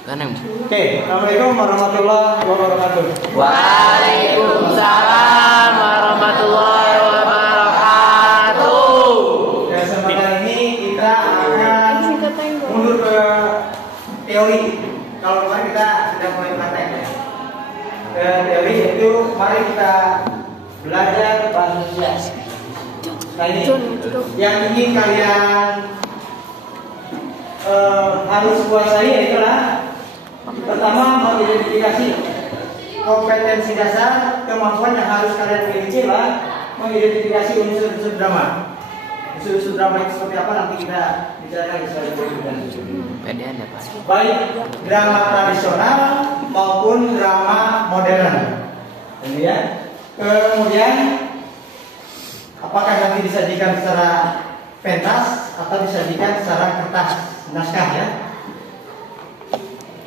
Kanan. Oke, Assalamualaikum warahmatullahi wabarakatuh. Waalaikumsalam warahmatullahi wabarakatuh. Kesempatan ini kita akan mundur ke teori. Kalau kemarin kita sudah mulai praktek ya. Ke teori yaitu mari kita belajar bahasa Indonesia. Nah ini yang ingin kalian harus kuasai adalah pertama mengidentifikasi kompetensi dasar, kemampuan yang harus kalian miliki adalah mengidentifikasi unsur-unsur drama. Unsur-unsur drama itu seperti apa nanti kita bicarakan selanjutnya. Baik drama tradisional maupun drama modern. Ini ya. Kemudian apakah nanti disajikan secara pentas atau disajikan secara kertas naskah ya.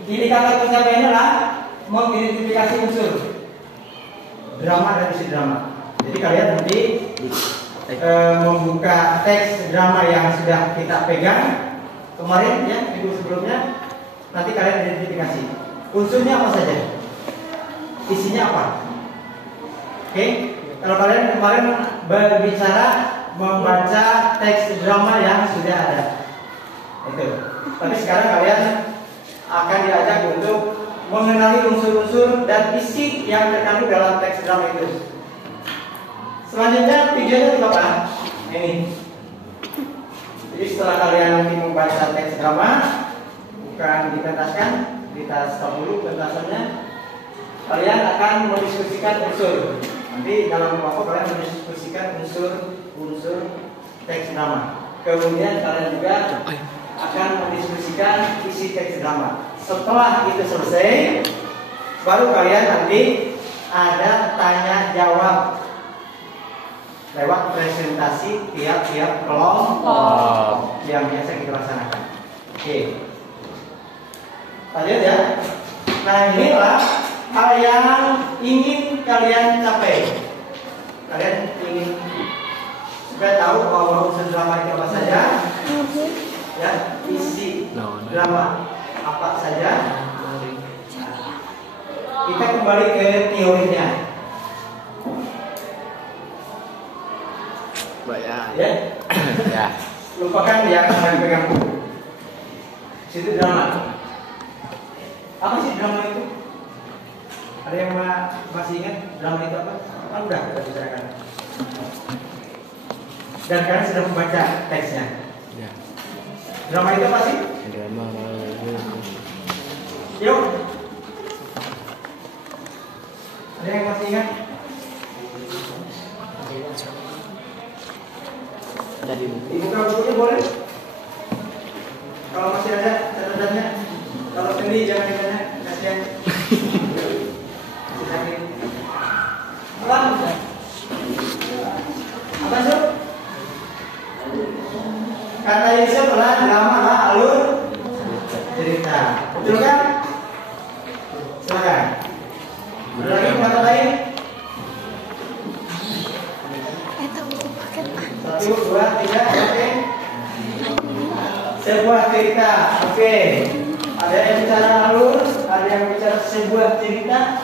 Indikator pencapaiannya adalah mengidentifikasi unsur drama dan isi drama. Jadi kalian nanti membuka teks drama yang sudah kita pegang kemarin ya, minggu sebelumnya, nanti kalian identifikasi unsurnya apa saja, isinya apa. Oke, kalau kalian kemarin berbicara membaca teks drama yang sudah ada, itu. Tapi sekarang kalian akan diajak untuk mengenali unsur-unsur dan isi yang terkandung dalam teks drama itu. Selanjutnya videonya juga apa? Ini. Jadi setelah kalian nanti membaca teks drama, bukan dipentaskan, kita stop dulu pentasannya. Kalian akan mendiskusikan unsur. Nanti dalam kelompok kalian mendiskusikan unsur teks drama. Kemudian kalian juga akan mendiskusikan isi teks drama. Setelah itu selesai, baru kalian nanti ada tanya jawab lewat presentasi tiap-tiap kelompok yang biasa kita laksanakan. Oke, lanjut ya. Nah inilah hal yang ingin kalian capai. Kalian ingin supaya tahu bahwa unsur drama itu apa saja, ya, isi drama apa saja. Kita kembali ke teorinya. Ya. Ya. Lupakan yang pegang buku. Situ drama. Apa sih drama itu? Ada yang masih ingat drama itu apa? Kan udah kita bicarakan. Dan kalian sudah membaca teksnya. Ya. Drama itu apa sih? Drama. Yuk. Ada yang masih ingat? Jadi dibuka bukunya boleh. Kalau masih ada catatannya. Kalau sendiri jangan ditanya, kasihan. Ulang. Apa sih? Kata Yusuf adalah drama adalah alur cerita. Betul kan? Silakan. Ada lagi kata lain? 1, 2, 3, oke. Sebuah cerita, oke. Ada yang bicara alur, ada yang bicara sebuah cerita.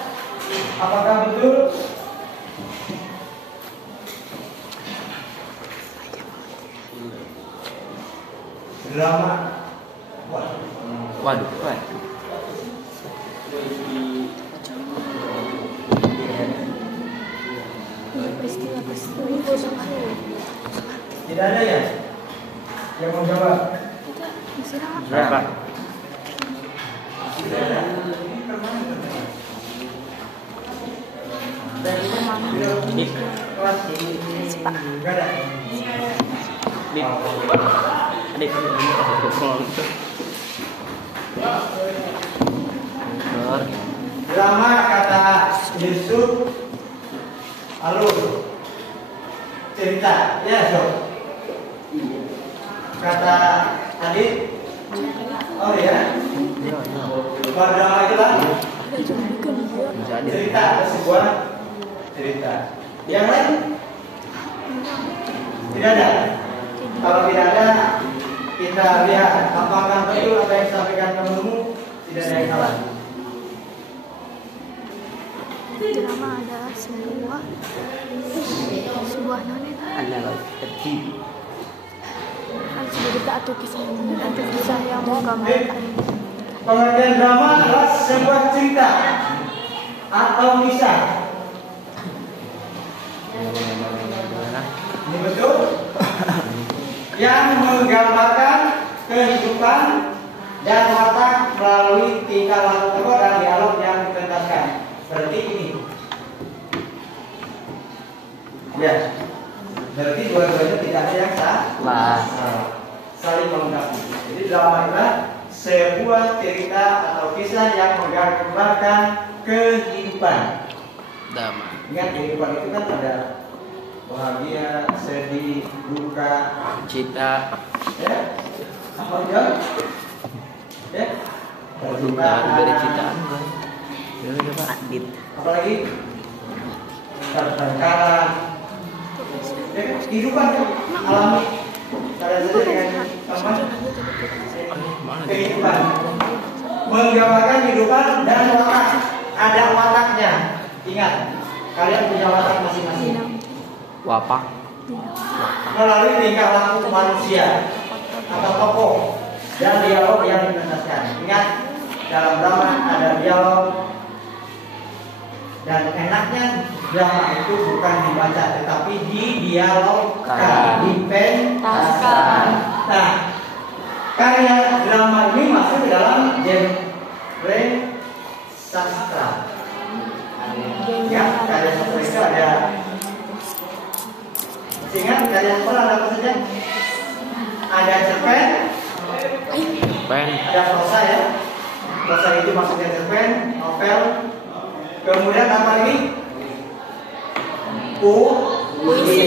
Apakah betul? Drama. Waduh. Tidak ada ya yang mau jawab? Berapa? Tidak ada. Ini Kelas ini enggak ada. Adik. Drama kata Yusuf alur cerita ya Sob. Kata Adit oh ya drama itu kan cerita sebuah cerita. Yang lain tidak ada. Kalau tidak ada, kita lihat apakah betul apa yang disampaikan temanmu Tidak ada yang salah. Drama adalah sebuah nonen Adalah kecil. kan cerita atau kisah yang menggambarkan Pengertian drama adalah sebuah cerita atau kisah. Ini betul? Yang menggambarkan kehidupan dan watak melalui tingkah laku tokoh dan dialog yang dipentaskan. Berarti ini. Ya. Berarti dua-duanya tidak ada yang Lah. saling melengkapi. Jadi drama adalah sebuah cerita atau kisah yang menggambarkan kehidupan. Dama. Ingat kehidupan itu kan ada bahagia, sedih, duka, Cita. ya, apa ya? Ya, Duka dari cita. Dulu coba adit. apalagi pertengkaran, ya kan? Kehidupan kan alami. Kalian saja dengan apa? Kehidupan menggambarkan kehidupan dan watak. Ada wataknya. Ingat, kalian punya watak masing-masing Wapak. melalui tingkah laku manusia atau tokoh dan dialog yang dipentaskan. Ingat, dalam drama ada dialog dan enaknya drama itu bukan dibaca tetapi didialogkan, dipentaskan. Nah, karya drama ini masuk ke dalam genre sastra. Ya, karya sastra itu ada. Sehingga karya sastra ada apa saja? Ada cerpen, Pen. ada prosa ya. Prosa itu maksudnya cerpen, novel. Kemudian apa lagi? puisi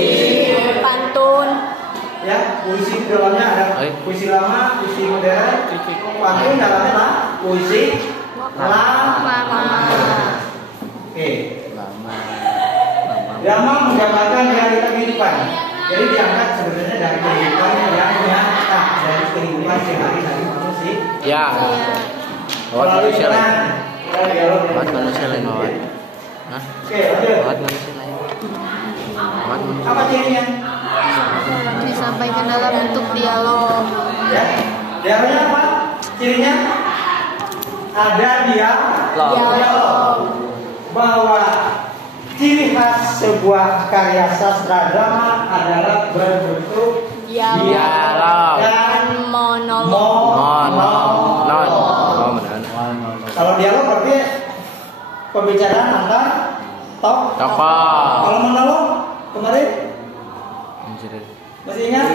pantun Ya, puisi di dalamnya ada puisi lama, puisi modern, pantun dalamnya lah, puisi lama. Oke. Lama. Drama menggambarkan realita kehidupan. Jadi diangkat sebenarnya dari kehidupan yang nyata, dari kehidupan sehari-hari manusia. Ya. Lewat Melalui manusia lain. peran dan dialog yang Lewat manusia lain dipentaskan. lewat. Hah? Oke, lanjut. Lewat manusia lain. Lewat manusia. Apa cirinya? disampaikan dalam bentuk dialog. Ya, dialognya apa? Cirinya ada dialog. Bahwa ciri khas sebuah karya sastra drama adalah berbentuk Dialog. dan Monolog. Kalau dialog berarti pembicaraan antar Tokoh. Kalau monolog kemarin Anjir. masih ingat?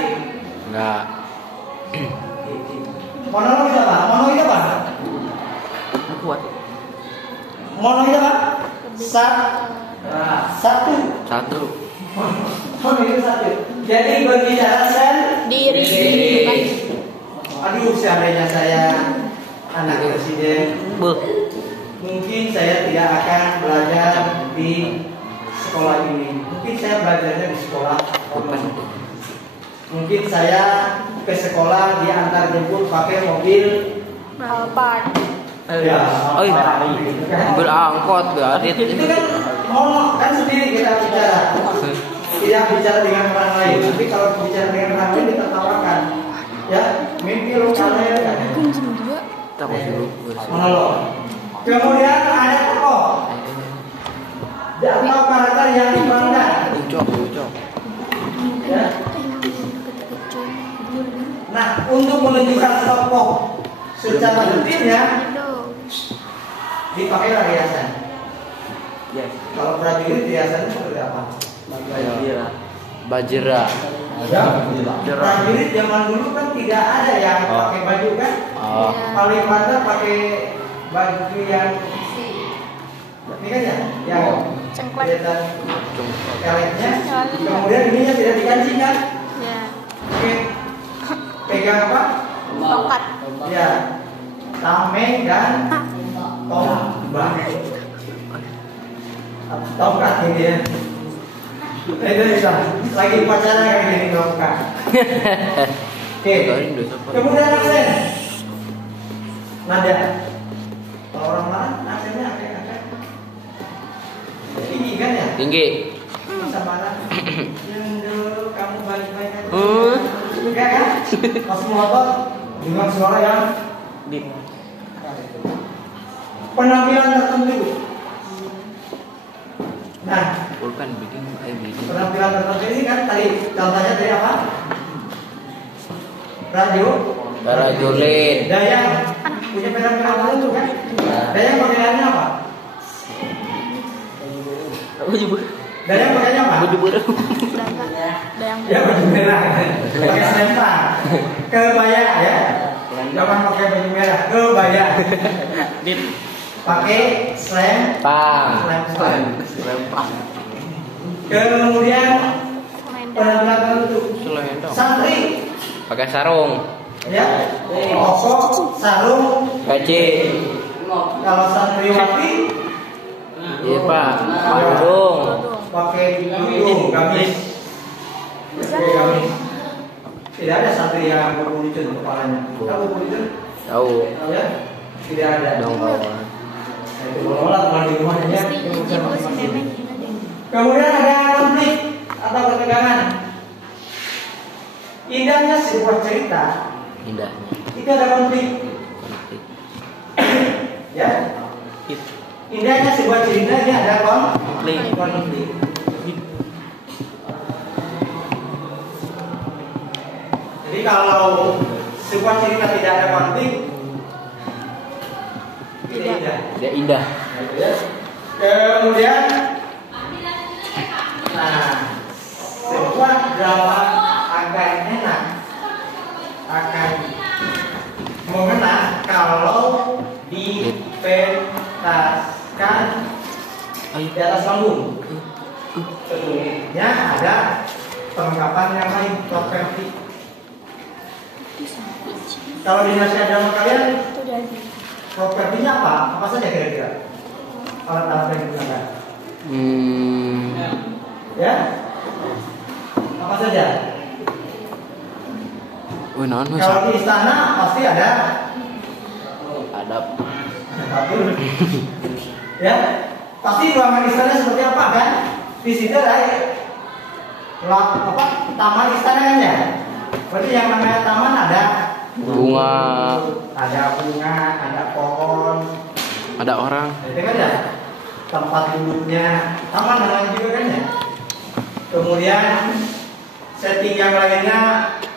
Enggak. Monolog itu apa? Monolog itu apa? Kuat. Monolog itu apa? Satu. Satu. Monolog itu satu. Jadi berbicara Diri. Aduh, seandainya saya anak presiden, mungkin saya tidak akan belajar di sekolah ini. Mungkin saya belajarnya di sekolah online. Mungkin saya ke sekolah diantar jemput pakai mobil. Alphard. Ya, Oh iya. Berangkot berarti. itu kan monolog kan sendiri kita bicara. Tidak bicara dengan orang lain. Tapi kalau bicara dengan orang lain ditertawakan. Ya, mimpi lo kalian kan. Kita masih dulu. Monolog. Kemudian ada tokoh. Atau karakter yang diperankan. Ucok. Ya. Nah, untuk menunjukkan tokoh secara detailnya dipakailah hiasan. Yes. Kalau prajurit hiasannya seperti apa? Bajera. Ya, prajurit zaman dulu kan tidak ada yang pakai baju kan? Oh. Paling banter pakai baju yang ini kan ya, yang Cengklek. kelihatan karetnya. Kemudian ininya tidak dikancing kan? Ya. Oke. Pegang apa? Tongkat. Ya, tameng dan tombak. Tongkat ini ya. Itu bisa. Lagi upacara kayak gini tongkat. Oke. Kemudian aksen. Nada. orang mana aksennya agak tinggi kan ya? Tinggi. Masa marah? Yang dulu kamu baik-baik aja. Enggak kan? Pas ngotot dengan suara yang Dit. penampilan tertentu. Nah, Bukan bikin kayak gini. penampilan tertentu ini kan tadi contohnya dari apa? Radio. Rajulin. Dayang punya penampilan tertentu kan? Dayang pakaiannya apa? Dayang pakaiannya apa? Baju baru. Ada yang Ya baju merah. Pakai selempang. Kebaya ya. Jangan pakai baju merah. Kebaya. Dit. Pakai Pang. selempang. Kemudian penampilan tertentu. Selendang. Santri Pakai sarung. ya. Koko, sarung. Gaji. Kalau santriwati Iya Pak. Sarung. pakai kerudung, gamis. Pakai gamis. Tidak ada santri yang berkulicun kepalanya. Tahu berkulicun? Tahu. Ya? Tidak ada. Dong kawan. Nah, itu kalau teman di rumahnya ya. Mesti itu ibu urusan si masing-masing. nenek. Kemudian ada konflik atau ketegangan. Indahnya sebuah cerita Indahnya. itu ada konflik. Konflik. Ya. Indahnya sebuah cerita ini ada Konflik. konflik. Jadi kalau sebuah cerita tidak ada konflik, tidak indah. Dia indah. Ya. Kemudian, nah, sebuah drama akan enak, akan mengena kalau dipentaskan di atas panggung. Tentunya ada perlengkapan yang lain, properti. Kalau di naskah drama kalian, Itu jadi. propertinya apa? Apa saja kira-kira? Alat-alat yang digunakan. Ya? Apa saja? Wih, non Kalau di istana pasti ada adab. dapur. Ya? Pasti ruangan istana seperti apa kan? Di situ ada taman istana kan ya? Berarti yang namanya taman ada Bunga. ada bunga, ada pohon, Ada orang. itu kan ya? Tempat duduknya, taman namanya juga kan ya? Kemudian setting yang lainnya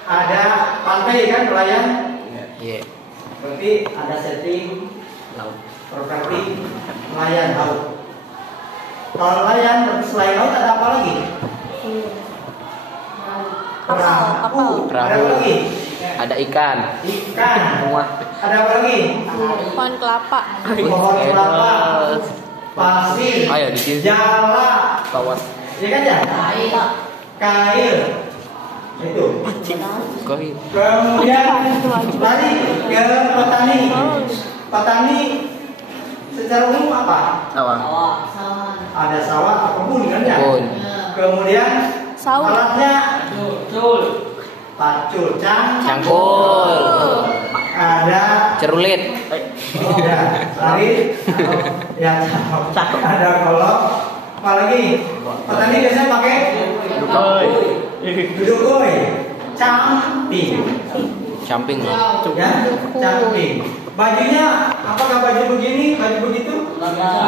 ada pantai kan nelayan. Iya. Berarti ada setting Laut. properti nelayan laut. Kalau nelayan berarti selain laut ada apa lagi? Perahu. Ada apa lagi? Ada ikan. Ikan. Semua. Ada apa lagi? Pohon kelapa. Pohon kelapa. Pasir. Ayo di sini. Jala. Kawan. Ya kan ya? Kail. Itu. Koin. Kemudian lari ke petani. Petani secara umum apa? Sawah. Ada sawah atau kebun kan ya? Kebun. Kemudian Sawah. alatnya pacul, Cangkul. ada Cerulit. ya lari ya ada golok. Apa lagi? Petani biasanya pakai duduk koi, camping. Camping. Ya, camping. Bajunya apakah baju begini, baju begitu?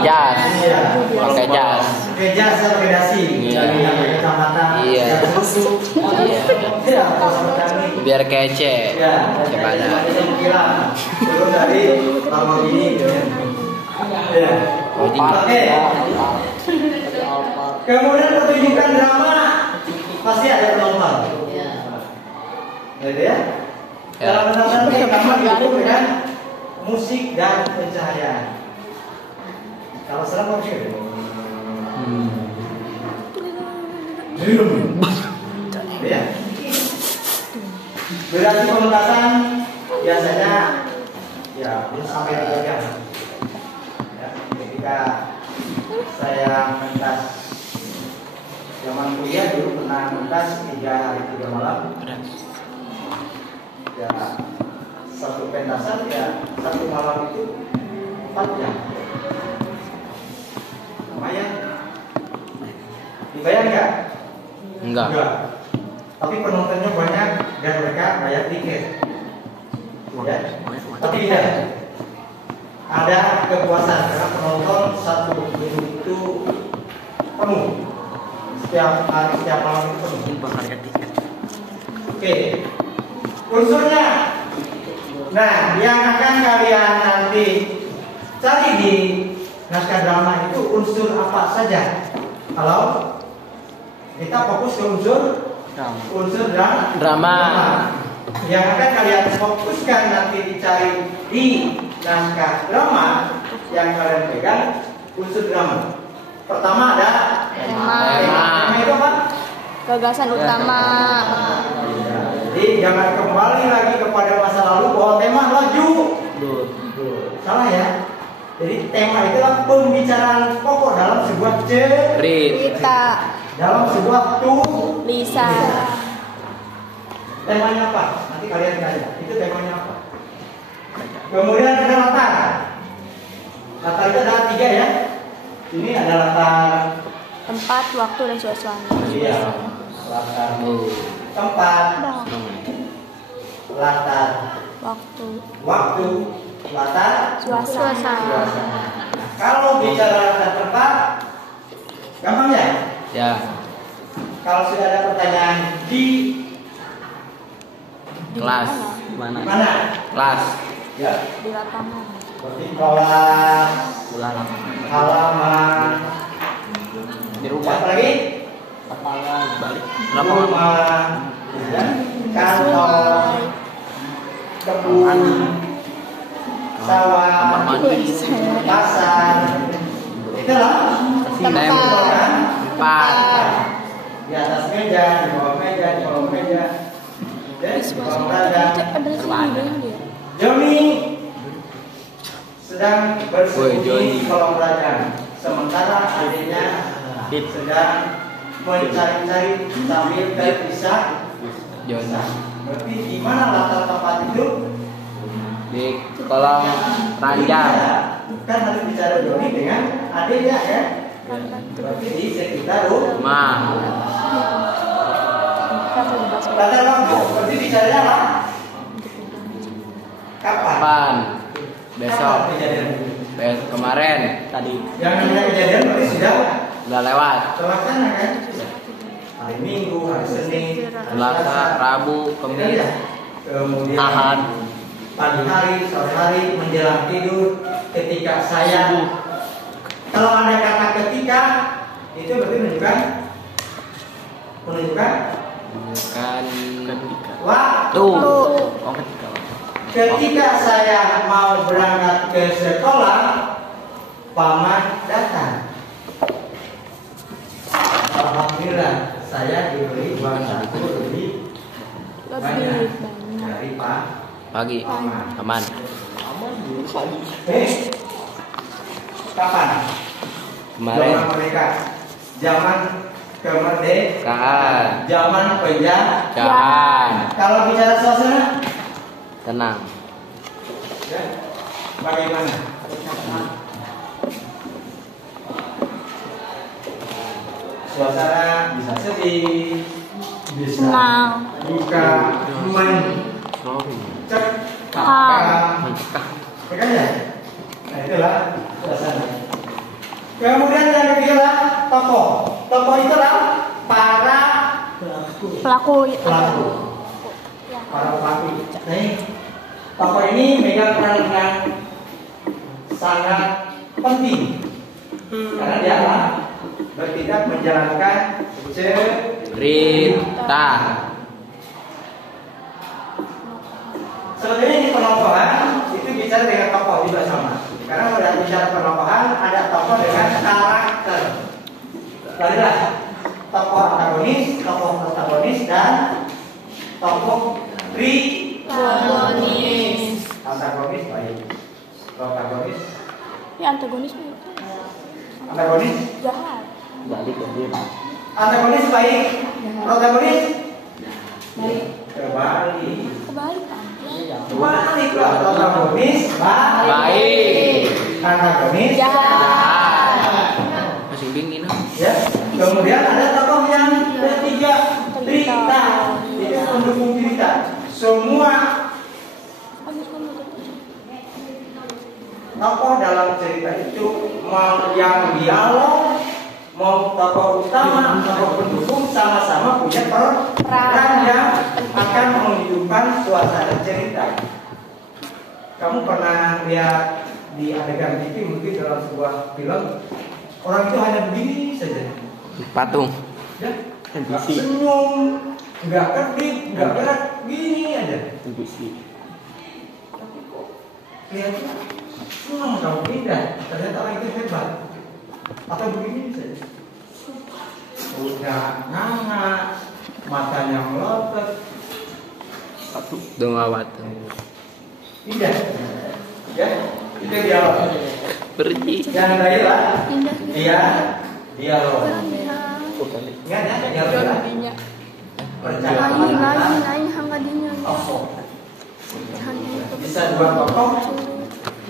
Jas. Iya. Pakai jas. Pakai jas, pakai dasi. Iya. Pakai kacamata. Iya. Ya, susu. Iya. Ya, kalau petani. Biar kece. Ya, Kepada. kira turun dari Lamborghini gitu ya. Ya. Oh, Oke. Kemudian pertunjukan drama pasti ada penonton. Gitu ya. Ya. Dalam penonton drama didukung dengan musik dan pencahayaan. Kalau serem apa sih? Ya. Durasi pementasan biasanya ya bisa sampai 3 jam. Ya, ketika saya mentas zaman kuliah dulu pernah mentas 3 hari 3 malam. Ya, satu pentasan ya satu malam itu 4 jam. Lumayan. Dibayar nggak? Enggak. Tapi penontonnya banyak dan mereka bayar tiket. Ya. Tapi tidak. Ada kepuasan karena penonton satu minggu itu penuh. Setiap hari, setiap malam itu penuh. Ini harga tiket. Oke. Unsurnya. Nah, yang akan kalian nanti cari di naskah drama itu unsur apa saja? Kalau kita fokus ke unsur drama. Yang akan kalian fokuskan nanti dicari di naskah drama yang kalian pegang unsur drama. Pertama ada Tema. Tema itu apa? Gagasan utama. Jadi jangan kembali lagi kepada masa lalu bahwa tema laju. Salah ya. Jadi tema itulah pembicaraan pokok dalam sebuah Cerita. dalam sebuah Lisa. Temanya apa? Nanti kalian tanya. Itu temanya apa? Kemudian ada latar. Latar itu ada 3 ya. Ini ada latar Tempat, waktu, dan suasana. iya. Latar tempat, latar Waktu. waktu, latar Suasana. Nah, kalau bicara latar tempat, gampang ya? Ya. Kalau sudah ada pertanyaan di Kelas. Mana? mana? Kelas. Ya, Di lapangan. seperti kelas, Bulan. halaman, Di apa lagi? Lapangan. Balik. Lapangan. Rumah, ya, kantor, Sungai. kebun, sawah, Kamar mandi. pasar. Itulah Tempat. Tempat. di atas meja, di bawah meja, di bawah meja. Dan di bawah meja. Ada sini dia. Joni sedang Woi, bersembunyi Joni. di kolom pelajaran, sementara adiknya sedang mencari-cari sambil terpisah. Jona. Berarti di mana latar tempat itu? Di kolam ranjang. Kan harus bicara Joni dengan adiknya ya. Berarti di sekitar rumah. Latar waktu, berarti bicaranya apa? Kapan? Kapan? Besok. Kapan kejadian? Kemarin. Tadi. Yang namanya kejadian berarti sudah Udah lewat. terlaksana kan? Hari Minggu, hari Senin, Selasa, Rabu, Kamis, kemudian Ahad. pagi hari, sore hari, menjelang tidur, ketika saya. Kalau ada kata ketika, itu berarti menunjukkan Bukan waktu. Oh, ketika. Ketika saya mau berangkat ke sekolah, paman datang. Alhamdulillah, saya diberi uang saku lebih banyak dari Pak Pagi. Paman. Aman. Kapan? Kemarin. Zaman mereka, zaman kemerdekaan, zaman penjajahan. Kalau bicara suasana, Tenang. ya, bagaimana? Suasana bisa sedih, bisa Senang. duka, cek, ya kan ya? Nah itulah suasana. Kemudian yang ketiga tokoh. Tokoh itulah para Pelaku. pelaku. Para pelaku. Nih, tokoh ini megang peran yang sangat penting karena dia bertindak menjalankan Cerita. sebetulnya di penokohan itu bicara dengan tokoh juga sama. Karena pada bicara penokohan ada tokoh dengan karakter. Barulah tokoh antagonis, tokoh protagonis dan tokoh Antagonis. antagonis baik. Protagonis, Ini antagonis itu antagonis, jahat. Balik ke dia. antagonis baik. Protagonis Baik. kebalik. Kebalik kan? Kebalik lah protagonis baik. Baik. antagonis. Jahat. Masih dingin ah. Ya. Kemudian ada tokoh yang ketiga, Trita. Itu pendukung Trita. Semua tokoh dalam cerita itu mau yang dialog, mau tokoh utama, tokoh pendukung sama-sama punya peran yang akan menghidupkan suasana cerita. Kamu pernah lihat di adegan TV mungkin dalam sebuah film, orang itu hanya begini saja. Patung. Ya, nggak senyum, nggak kedip, nggak gerak, gini aja. Tapi kok kelihatannya senang kamu pindah. Ternyata orang itu hebat. Atau begini saja. Udah nganga, matanya melotot. Dongawat. Pindah. Ya, itu dialog. Pergi. Yang tadi lah, Pindah. dialog. Ingat ya, dialog lah. Percakapan. Lain hangadinya. Oh, bisa dua tokoh,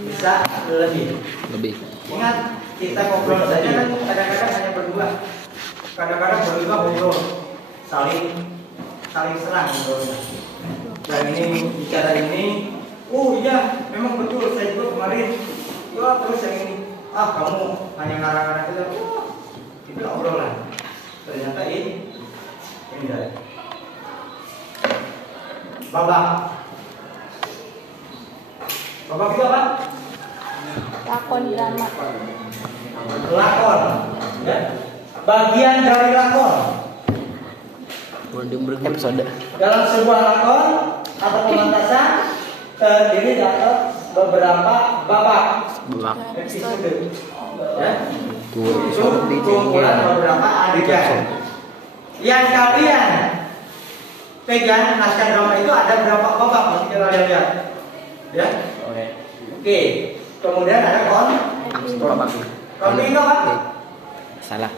bisa lebih. Ingat, kita ngobrol saja kan kadang-kadang hanya berdua. Kadang-kadang berdua ngobrol, saling serang ngobrolnya. Yang ini bicara ini, oh iya, memang betul saya juga kemarin. Ya terus yang ini, kamu hanya ngarang-ngarang saja. Itu obrolan. Ternyata ini dari babak itu apa? Lakon drama. Lakon, ya. Bagian dari lakon. Episode. Dalam sebuah lakon atau pementasan terdiri dari beberapa babak. Episode. Ya. Itu kumpulan beberapa adegan. Yang kalian pegang naskah drama itu ada berapa babak? Masih kalian lihat, ya? Oke. Kemudian ada konflik itu apa? Salah.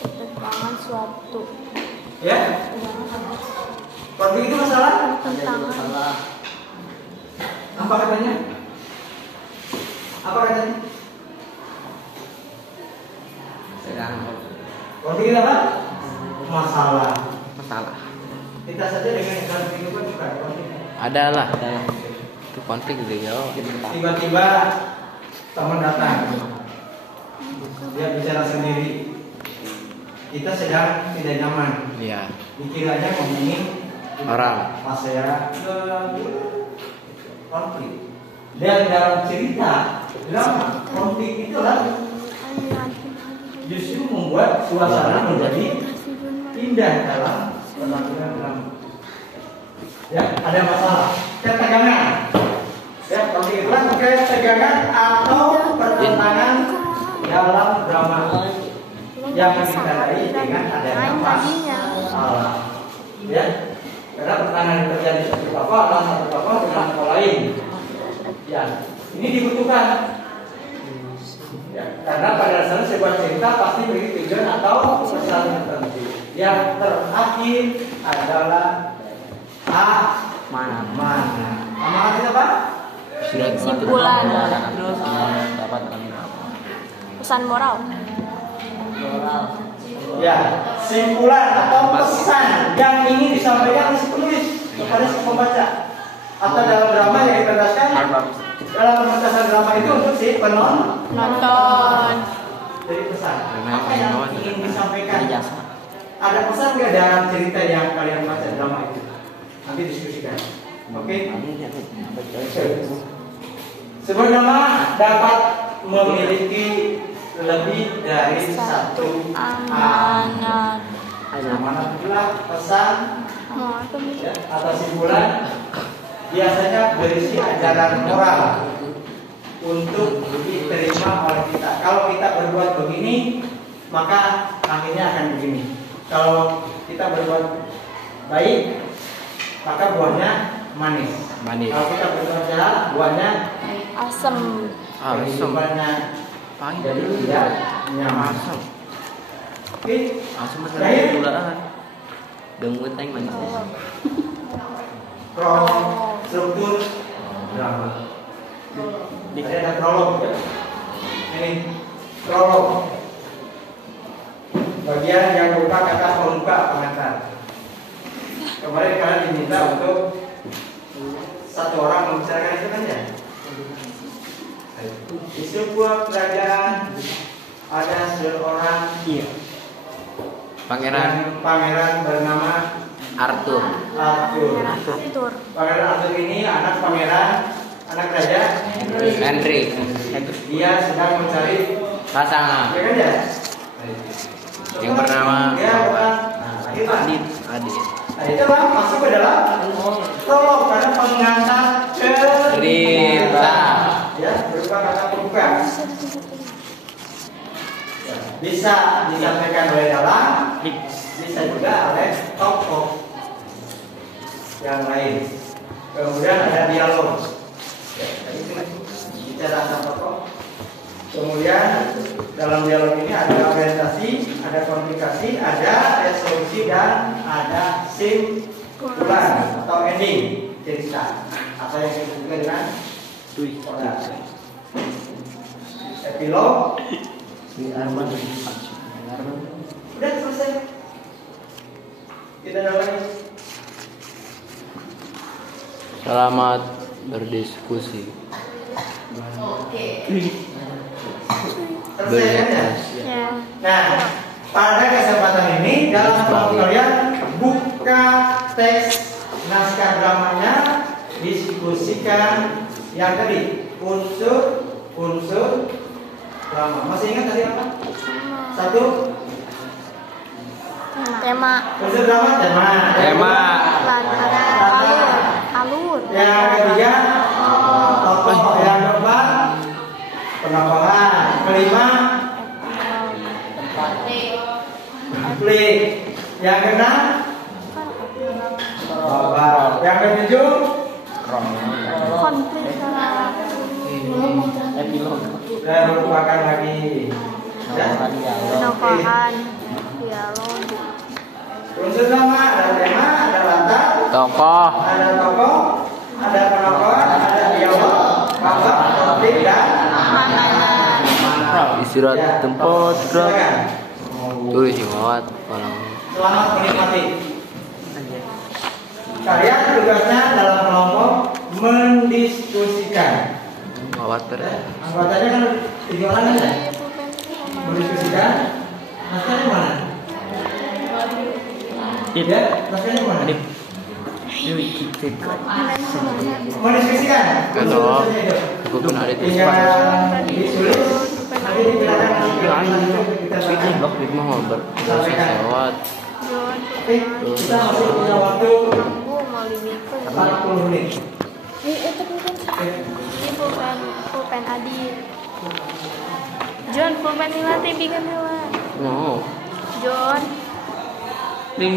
Tentangan suatu. Ya. Konflik itu masalah? Tentangan. Apa katanya? Konflik itu apa? Masalah. Kita saja dengan konflik itu bukan konflik. Adalah. Itu konflik juga. Tiba-tiba teman datang, dia bicara sendiri. Kita sedang tidak nyaman. Iya. Dikiranya ngomongin Orang. pas saya konflik. Dan dalam cerita drama konflik itulah justru membuat suasana menjadi indah dalam perlaksanaan drama. Ya, ada masalah, ketegangan. Ya, konflik itulah ketegangan atau pertentangan dalam drama yang ditandai dengan adanya masalah. Ya, karena pertentangan yang terjadi satu tokoh adalah satu tokoh dengan tokoh lain. Ya, ini dibutuhkan. Ya, karena pada dasarnya sebuah cerita pasti memiliki tujuan atau pesan tertentu. Yang terakhir adalah mana? Amanat itu apa? Kesimpulan. Pesan moral. Ya, simpulan atau pesan yang ingin disampaikan oleh si penulis kepada si pembaca. Atau dalam drama yang diperdaskan dalam pementasan drama itu untuk si Nonton. Jadi pesan apa yang ingin disampaikan? Ada pesan nggak dalam cerita yang kalian baca drama itu? Nanti diskusikan. Oke? Sebuah drama dapat memiliki lebih dari satu amanat. Amanat itulah pesan ya, atau simpulan biasanya berisi ajaran moral untuk diterima oleh kita. Kalau kita berbuat begini, maka akhirnya akan begini. Kalau kita berbuat baik, maka buahnya manis. Kalau kita berbuat jahat, buahnya Asam. kehidupannya jadi tidak nyaman. Oke. Asam masalah gulaan. Dengut aing manis. Struktur drama. Ada prolog. Ini prolog. Bagian yang berupa kata pembuka pengantar. Kemarin kalian diminta untuk satu orang membicarakan itu kan ya? Di sebuah kerajaan ada seorang pangeran bernama Arthur. Pangeran Arthur ini anak raja Henry. Dia sedang mencari Pasangan ya kan ya? yang bernama Adit. Adit. Nah, itu lah masuk ke dalam prolog karena pengantar cerita ya, berupa kata pembuka. Bisa disampaikan oleh dalang, bisa juga oleh tokoh yang lain. Kemudian ada dialog. Bicara antar tokoh. Kemudian dalam dialog ini ada orientasi, ada komunikasi, ada resolusi dan ada simpulan atau ending cerita atau yang disebut dengan epilog. Udah selesai. Tidak ada lagi. Selamat berdiskusi. Selesai kan ya? Ya. Nah, pada kesempatan ini dalam kelompok kalian buka teks naskah dramanya, diskusikan yang tadi unsur drama. Masih ingat tadi apa? Satu Tema. unsur drama tema. Alur. Yang ketiga tokoh. Yang keempat penokohan. Kelima konflik. Yang keenam babat. Yang ketujuh Konflik. dan melupakan lagi. Penokohan. Dialog. Unsur drama ada tema, ada latar, Tokoh. ada tokoh, ada penokohan, ada dialog, babat, konflik dan Istirahat tempat gerak. silakan. Tuh jiwat kalau Selamat menikmati. Kalian tugasnya dalam kelompok mendiskusikan. water. Anggotanya kan 3 orang ya. Mendiskusikan. Naskahnya mana? Ya, naskahnya mana? Mendiskusikan. Kalau aku pernah ada Tinggal ditulis. Nanti dipindahkan ke kita blok di mau bersewat. kita masih punya waktu Aku mau dibikin. 40 menit. Itu bukan sih. Ini pulpen Adit. John, pulpen ini nanti bikin hewan. No. John. Ding.